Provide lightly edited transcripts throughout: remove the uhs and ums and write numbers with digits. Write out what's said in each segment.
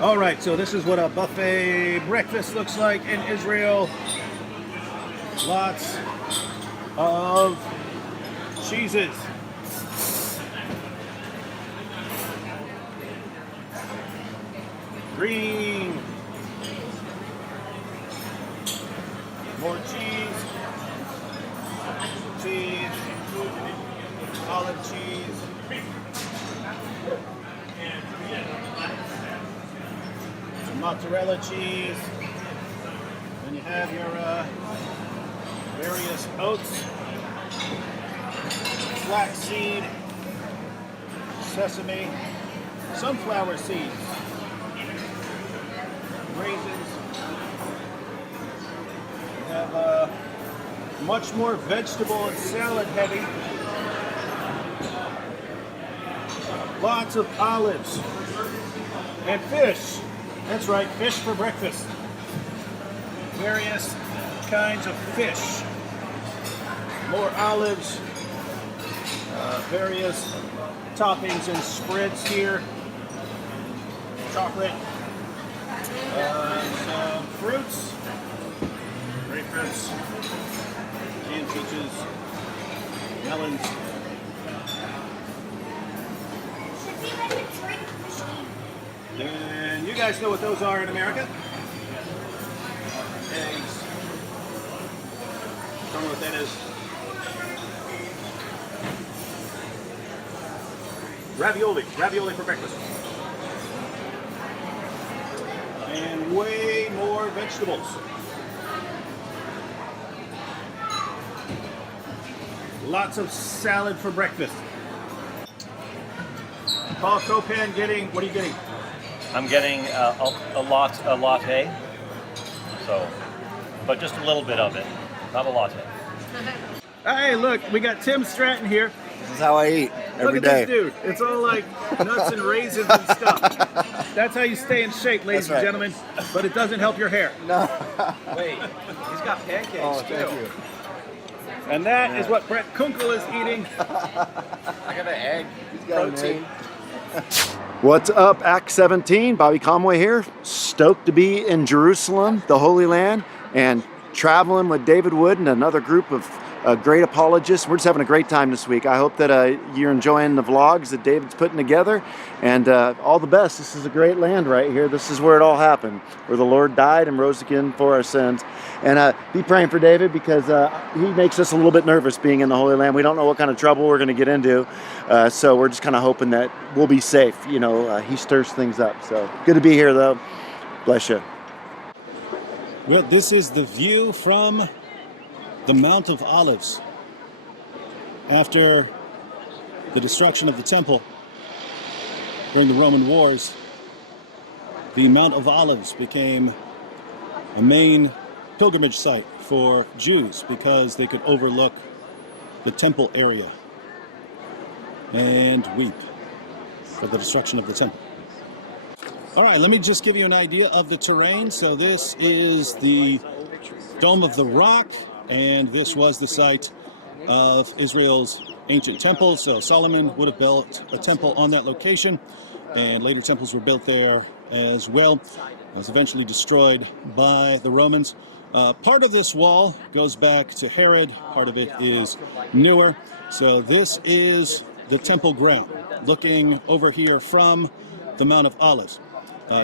All right, so this is what a buffet breakfast looks like in Israel. Lots of cheeses. Green. More cheese. Cheese. Olive cheese. Some mozzarella cheese. Then you have your various oats, flaxseed, sesame, sunflower seeds, raisins. We have much more vegetable and salad heavy. Lots of olives and fish. That's right, fish for breakfast. Various kinds of fish. More olives, various toppings and spreads here. Chocolate, some fruits, grapefruits, and peaches, melons. And you guys know what those are in America? Eggs. Don't know what that is. Ravioli for breakfast. And way more vegetables. Lots of salad for breakfast. Paul Copan getting, what are you getting? I'm getting a latte, so, but just a little bit of it, not a latte. Hey, look, we got Tim Stratton here. This is how I eat every day. Look at this dude. It's all like nuts and raisins and stuff. That's how you stay in shape, ladies and gentlemen. But it doesn't help your hair. No. Wait, he's got pancakes too. Thank you. And that is what Brett Kunkel is eating. I got an egg. He's got an Protein. What's up, Act 17? Bobby Conway here. Stoked to be in Jerusalem, the Holy Land, and traveling with David Wood and another group of great apologists. We're just having a great time this week. I hope that you're enjoying the vlogs that David's putting together, and all the best. This is a great land right here. This is where it all happened, where the Lord died and rose again for our sins. And be praying for David, because he makes us a little bit nervous being in the Holy Land. We don't know what kind of trouble we're going to get into, so we're just kind of hoping that we'll be safe. You know, he stirs things up. So good to be here, though. Bless you. Well, this is the view from the Mount of Olives. After the destruction of the temple during the Roman wars, the Mount of Olives became a main pilgrimage site for Jews because they could overlook the temple area and weep for the destruction of the temple. All right, let me just give you an idea of the terrain. So this is the Dome of the Rock, and this was the site of Israel's ancient temple. So Solomon would have built a temple on that location, and later temples were built there as well. It was eventually destroyed by the Romans. Part of this wall goes back to Herod, part of it is newer. So this is the temple ground, looking over here from the Mount of Olives.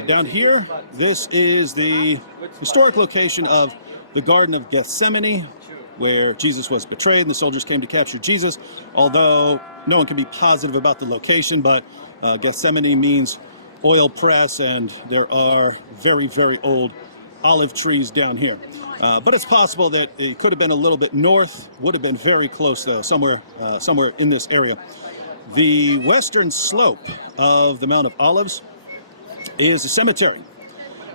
Down here, this is the historic location of the Garden of Gethsemane, where Jesus was betrayed and the soldiers came to capture Jesus. Although no one can be positive about the location, but Gethsemane means oil press, and there are very, very old olive trees down here. But it's possible that it could have been a little bit north, would have been very close though, somewhere in this area. The western slope of the Mount of Olives is a cemetery.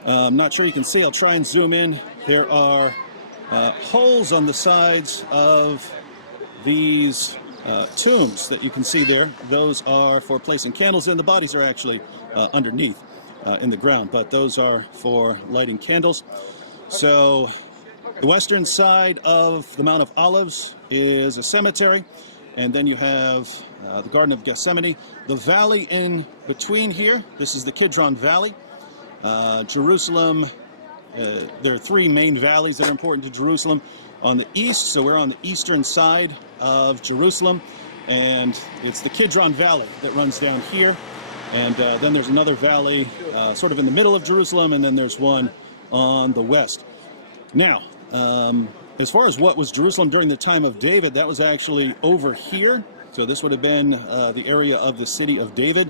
I'm not sure you can see. I'll try and zoom in. There are holes on the sides of these tombs that you can see there. Those are for placing candles in. The bodies are actually underneath in the ground, but those are for lighting candles. So the western side of the Mount of Olives is a cemetery, and then you have the Garden of Gethsemane. The valley in between here, this is the Kidron Valley, Jerusalem, there are three main valleys that are important to Jerusalem. On the east, so we're on the eastern side of Jerusalem, and it's the Kidron Valley that runs down here. And then there's another valley sort of in the middle of Jerusalem, and then there's one on the west. Now, as far as what was Jerusalem during the time of David, that was actually over here. So this would have been the area of the city of David.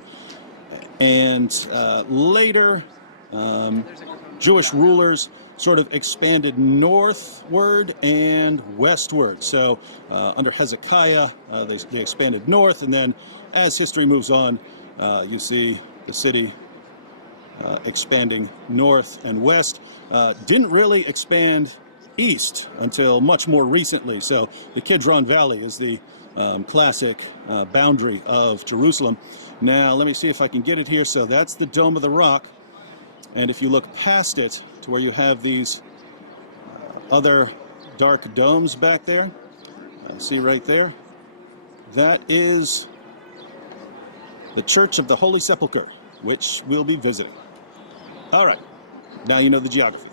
And later, Jewish rulers sort of expanded northward and westward. So under Hezekiah, they expanded north, and then as history moves on, you see the city expanding north and west. Didn't really expand east until much more recently. So the Kidron Valley is the classic boundary of Jerusalem. Now, let me see if I can get it here. So that's the Dome of the Rock. And if you look past it to where you have these other dark domes back there, see right there, that is the Church of the Holy Sepulchre, which we'll be visiting. All right, now you know the geography.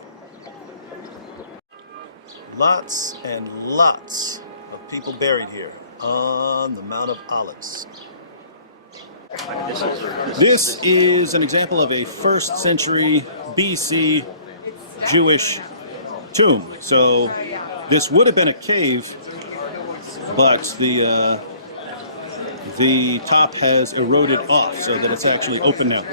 Lots and lots of people buried here on the Mount of Olives. This is an example of a 1st century BC Jewish tomb. So this would have been a cave, but the top has eroded off so that it's actually open now.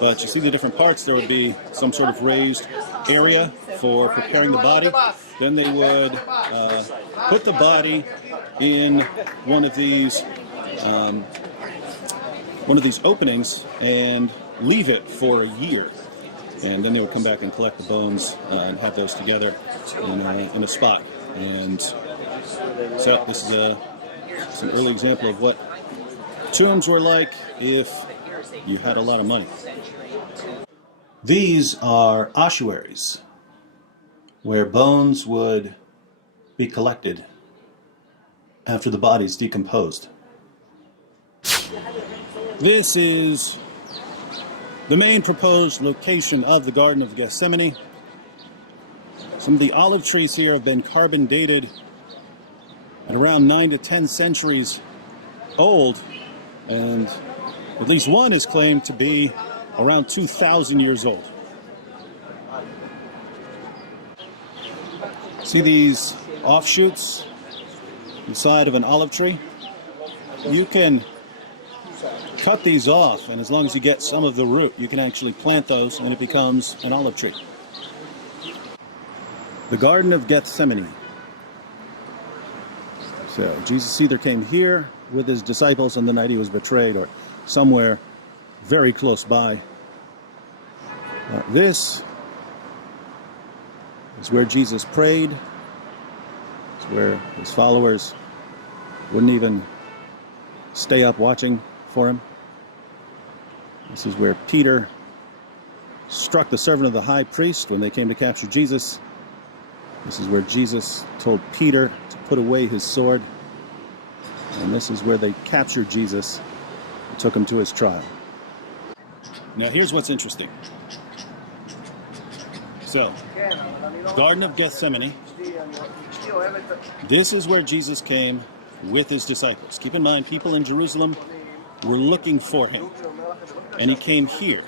But you see the different parts. There would be some sort of raised area for preparing the body. Then they would put the body in one of these openings and leave it for a year. And then they would come back and collect the bones and have those together in a spot. And so this is an early example of what tombs were like if you had a lot of money. These are ossuaries, where bones would be collected after the body's decomposed. This is the main proposed location of the Garden of Gethsemane. Some of the olive trees here have been carbon dated at around 9 to 10 centuries old, and at least one is claimed to be around 2,000 years old. See these offshoots inside of an olive tree? You can cut these off, and as long as you get some of the root, you can actually plant those and it becomes an olive tree. The Garden of Gethsemane. So Jesus either came here with his disciples on the night he was betrayed, or somewhere very close by. This is where Jesus prayed. It's where his followers wouldn't even stay up watching for him. This is where Peter struck the servant of the high priest when they came to capture Jesus. This is where Jesus told Peter to put away his sword. And this is where they captured Jesus and took him to his trial. Now here's what's interesting. So, Garden of Gethsemane. This is where Jesus came with his disciples. Keep in mind, people in Jerusalem were looking for him. And he came here.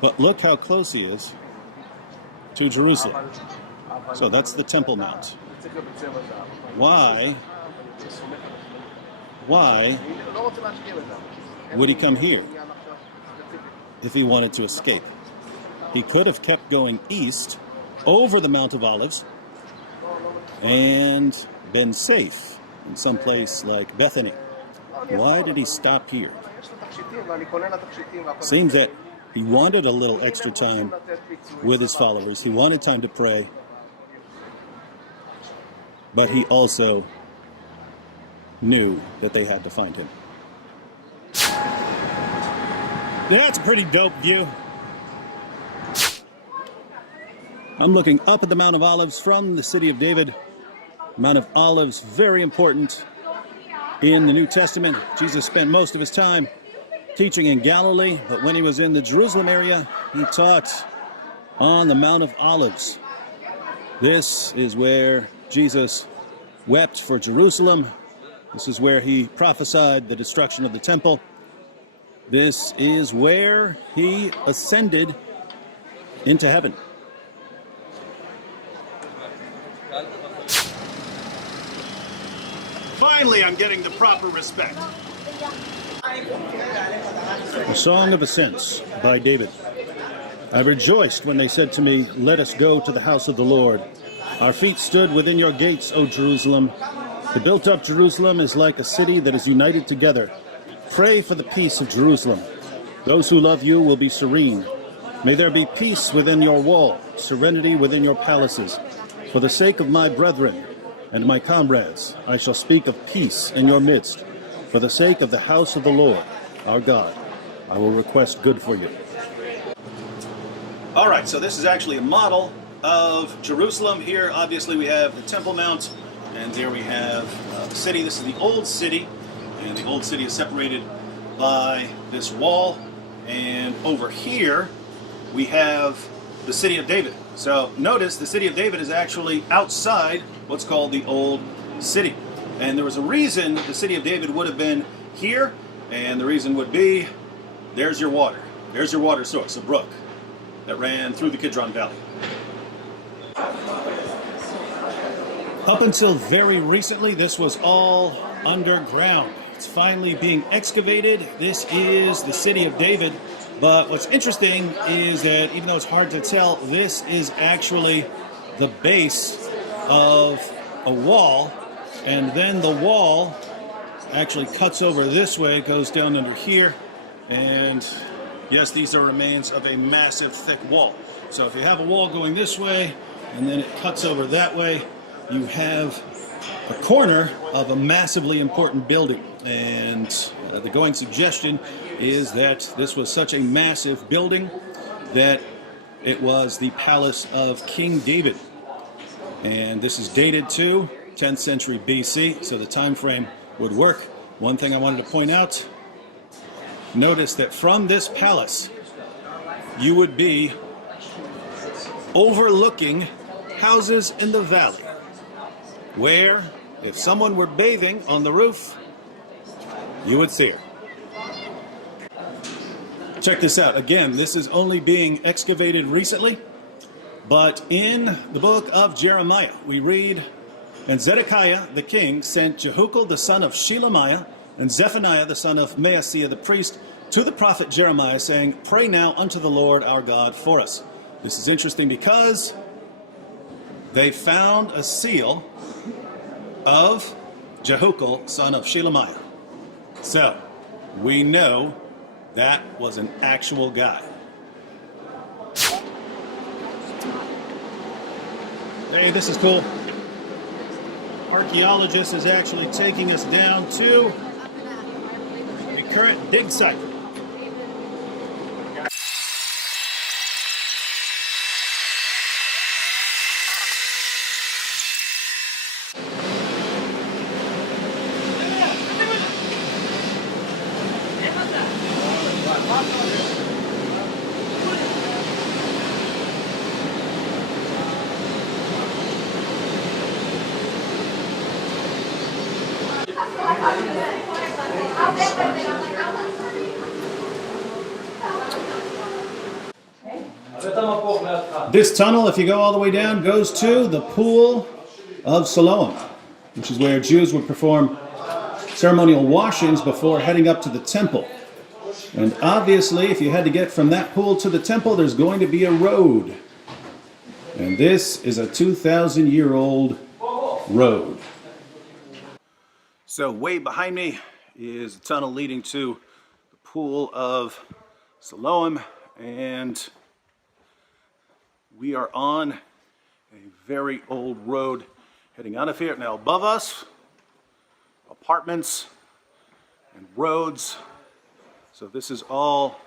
But look how close he is to Jerusalem. So that's the Temple Mount. Why would he come here if he wanted to escape? He could have kept going east over the Mount of Olives and been safe in some place like Bethany. Why did he stop here? Seems that he wanted a little extra time with his followers. He wanted time to pray. But he also knew that they had to find him. That's a pretty dope view. I'm looking up at the Mount of Olives from the city of David. Mount of Olives, very important in the New Testament. Jesus spent most of his time teaching in Galilee, but when he was in the Jerusalem area, he taught on the Mount of Olives. This is where Jesus wept for Jerusalem. This is where he prophesied the destruction of the temple. This is where he ascended into heaven. Finally, I'm getting the proper respect. The Song of Ascents by David. I rejoiced when they said to me, "Let us go to the house of the Lord." Our feet stood within your gates, O Jerusalem. The built-up Jerusalem is like a city that is united together. Pray for the peace of Jerusalem. Those who love you will be serene. May there be peace within your wall, serenity within your palaces. For the sake of my brethren and my comrades, I shall speak of peace in your midst. For the sake of the house of the Lord, our God, I will request good for you. All right, so this is actually a model of Jerusalem. Here, obviously, we have the Temple Mount, and there we have the city. This is the Old City, and the Old City is separated by this wall. And over here, we have the City of David. So notice the City of David is actually outside what's called the Old City. And there was a reason the City of David would have been here, and the reason would be, there's your water. There's your water source, a brook that ran through the Kidron Valley. Up until very recently, this was all underground. It's finally being excavated. This is the City of David. But what's interesting is that even though it's hard to tell, this is actually the base of a wall. And then the wall actually cuts over this way, goes down under here. And yes, these are remains of a massive thick wall. So if you have a wall going this way, and then it cuts over that way, you have a corner of a massively important building. And the going suggestion is that this was such a massive building that it was the palace of King David. And this is dated to 10th century BC, so the time frame would work. One thing I wanted to point out, notice that from this palace, you would be overlooking houses in the valley, where if someone were bathing on the roof, you would see her. Check this out. Again, this is only being excavated recently, but in the book of Jeremiah, we read, "And Zedekiah the king sent Jehukal the son of Shelemiah and Zephaniah the son of Maaseiah the priest to the prophet Jeremiah, saying, Pray now unto the Lord our God for us." This is interesting because they found a seal of Jehukal son of Shelemiah. So, we know that was an actual guy. Hey, this is cool. Archaeologist is actually taking us down to the current dig site. This tunnel, if you go all the way down, goes to the Pool of Siloam, which is where Jews would perform ceremonial washings before heading up to the temple. And obviously, if you had to get from that pool to the temple, there's going to be a road. And this is a 2,000-year-old road. So way behind me is a tunnel leading to the Pool of Siloam, and we are on a very old road heading out of here. Now above us, apartments and roads. So this is all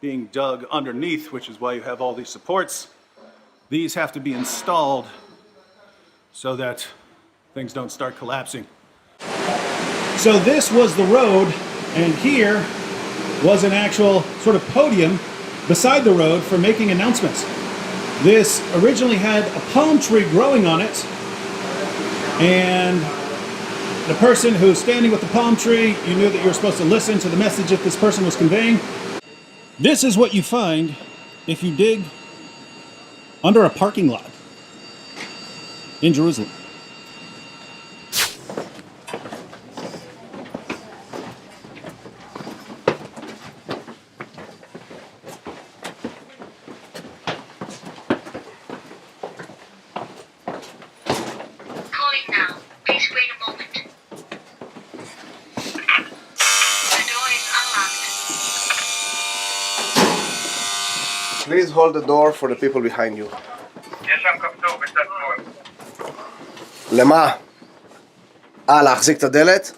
being dug underneath, which is why you have all these supports. These have to be installed so that things don't start collapsing. So this was the road, and here was an actual sort of podium beside the road for making announcements. This originally had a palm tree growing on it, and the person who's standing with the palm tree, you knew that you were supposed to listen to the message that this person was conveying. This is what you find if you dig under a parking lot in Jerusalem. Calling now. Please wait a moment. The door is unlocked. Please hold the door for the people behind you. יש שם כפתור בצד שמאל. למה? להחזיק את הדלת?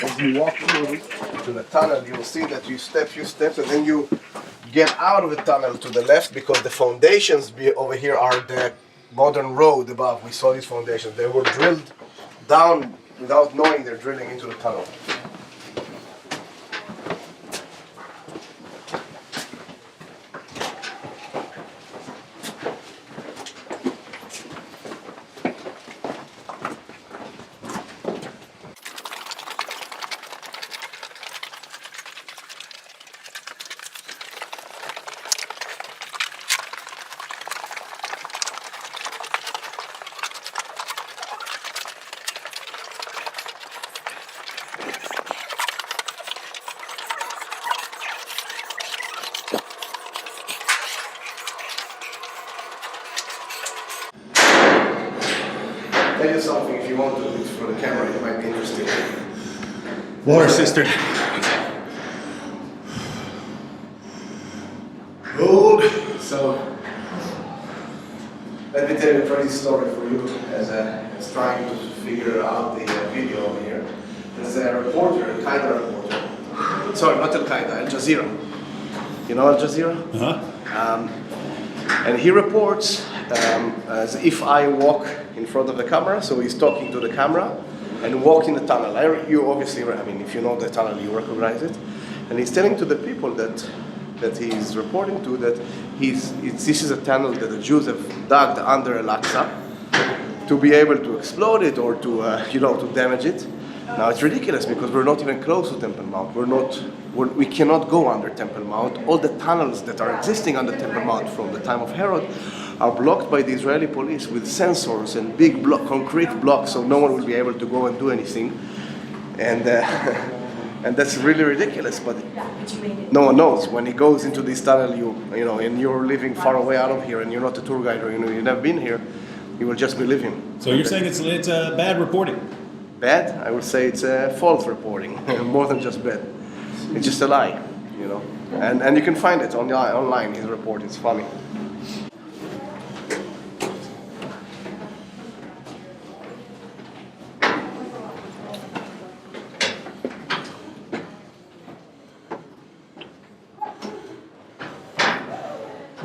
As you walk through to the tunnel, you will see that you step few steps and then you get out of the tunnel to the left because the foundations over here are the modern road above. We saw these foundations. They were drilled down without knowing they're drilling into the tunnel. Tell you something, if you want to do it for the camera, it might be interesting. Water, sister. Good. So, let me tell you a crazy story for you as trying to figure out the video over here. There's a reporter, Al Qaeda reporter. Sorry, not Al Qaeda, Al Jazeera. You know Al Jazeera? Uh-huh. And he reports as if I walk in front of the camera, so he's talking to the camera and walk in the tunnel. You obviously, I mean, if you know the tunnel, you recognize it. And he's telling to the people that he's reporting to that this is a tunnel that the Jews have dug under Al-Aqsa to be able to explode it or to to damage it. Now it's ridiculous because we're not even close to Temple Mount. We cannot go under Temple Mount. All the tunnels that are existing under Temple Mount from the time of Herod are blocked by the Israeli police with sensors and big concrete blocks, so no one will be able to go and do anything. And and that's really ridiculous. But no one knows when he goes into this tunnel. And you're living far away out of here, and you're not a tour guide or you've never been here. You will just be living. So you're saying it's bad reporting? Bad? I would say it's false reporting, more than just bad. It's just a lie, And you can find it online, his report. It's funny.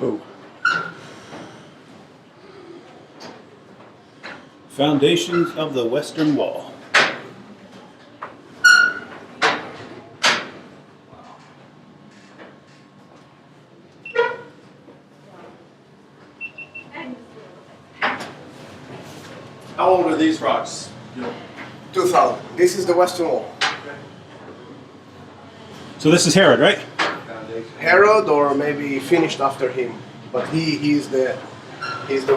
Oh. Foundations of the Western Wall. How old are these rocks? 2000. This is the Western Wall. So this is Herod, right? Herod, or maybe finished after him, but he's the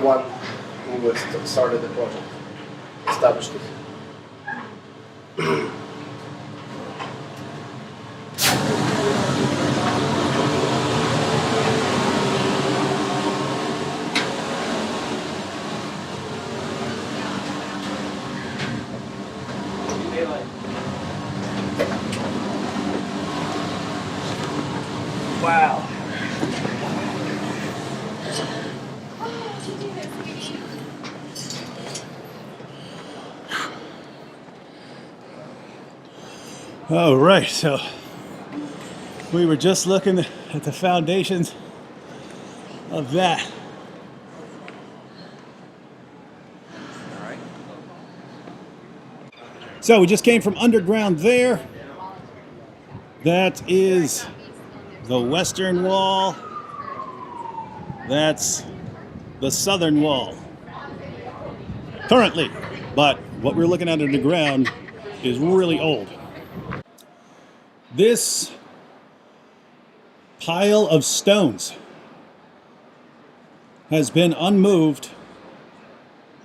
one who started the project, established it. Wow. All right, so we were just looking at the foundations of that. All right. So we just came from underground there. That is the western wall. That's the southern wall. Currently. But what we're looking at underground is really old. This pile of stones has been unmoved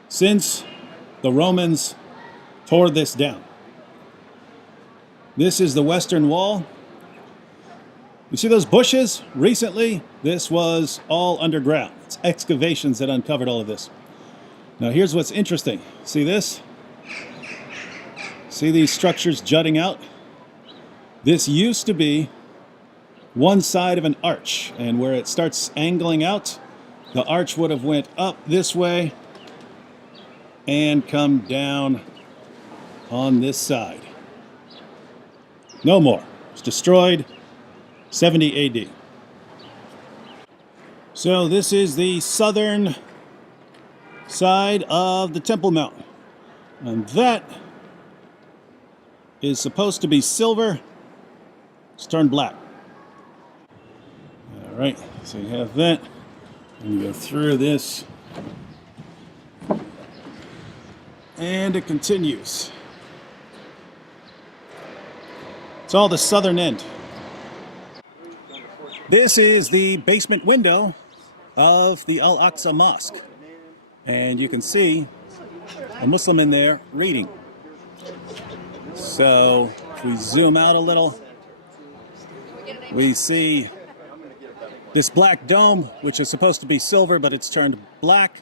since the Romans tore this down. This is the western wall. You see those bushes? Recently, this was all underground. It's excavations that uncovered all of this. Now here's what's interesting. See this? See these structures jutting out? This used to be one side of an arch, and where it starts angling out, the arch would have went up this way and come down on this side. No more. It's destroyed 70 AD. So this is the southern side of the Temple Mount. And that is supposed to be silver. It's turned black. All right, so you have that. And you go through this. And it continues. It's all the southern end. This is the basement window of the Al-Aqsa Mosque. And you can see a Muslim in there reading. So if we zoom out a little, we see this black dome, which is supposed to be silver, but it's turned black.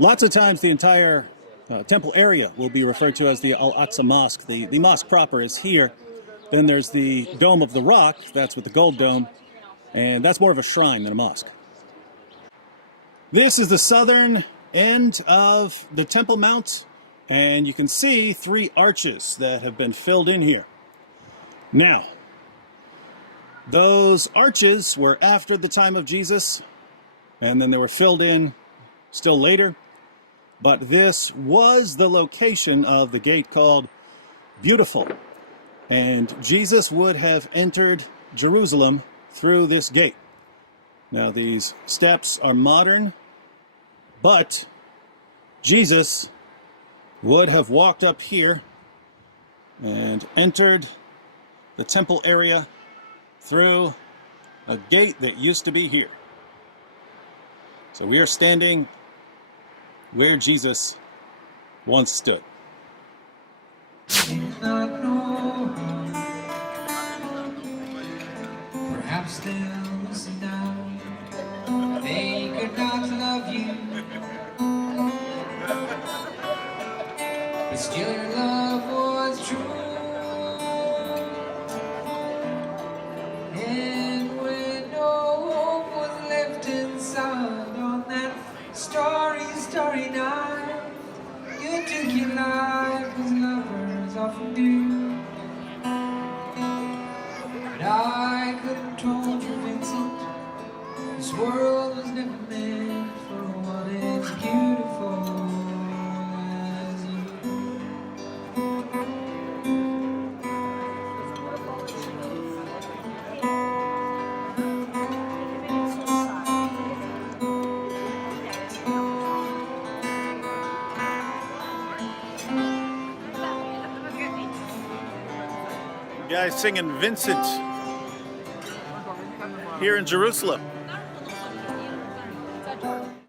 Lots of times the entire temple area will be referred to as the Al-Aqsa Mosque. The mosque proper is here. Then there's the Dome of the Rock, that's with the gold dome, and that's more of a shrine than a mosque. This is the southern end of the Temple Mount, and you can see 3 arches that have been filled in here. Now, those arches were after the time of Jesus, and then they were filled in still later. But this was the location of the gate called Beautiful. And Jesus would have entered Jerusalem through this gate. Now these steps are modern, but Jesus would have walked up here and entered the temple area through a gate that used to be here. So we are standing where Jesus once stood. Perhaps they'll listen now. They could not love you, but still your love was true. And when no hope was left inside on that starry, starry night, you took your life as lovers often do. But I could have told you, Vincent, this world was never meant for one as beautiful as you. Guys singing Vincent here in Jerusalem.